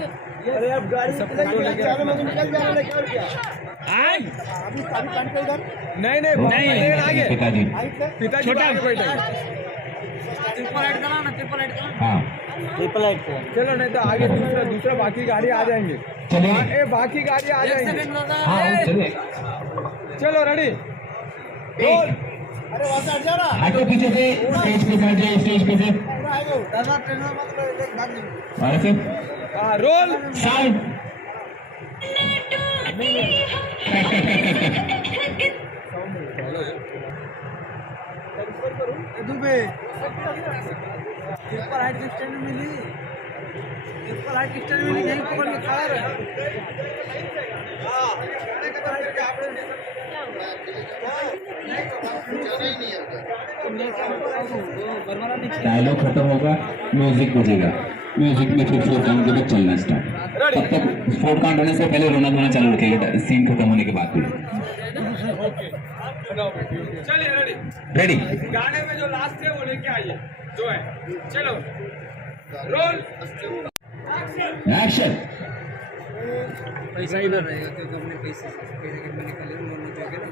अरे अब गाड़ी सब चालू में निकल जाने लगे और क्या अभी इधर नहीं आगे पिताजी छोटा आगे बैठे ट्रिपल लाइट चलो नहीं तो आगे दूसरा बाकी गाड़ी आ जाएंगे चलिए बाकी गाड़ी आ जाएंगे चलो रेडी अरे वहां से हट जा रहा हटो पीछे से स्टेज पे बैठ जाओ स्टेज पे से और फिर role sound Dubey triple height की स्टैंड मिली ट्रिपल हाइट की स्टैंड मिली यहीं पकड़ के खड़ा रहे डायलॉग खत्म होगा म्यूजिक बजेगा म्यूजिक में फिर 4 काउंट के बाद चलना स्टार्ट तब तक 4 काउंट होने से पहले रोना धोना चालू रखेगा सीन खत्म होने के बाद भी चलिए रेडी गाने में जो लास्ट है वो लेके आइए जो है चलो रोल एक्शन पैसा इधर रहेगा क्योंकि अपने पैसे में निकाले लोन देके ना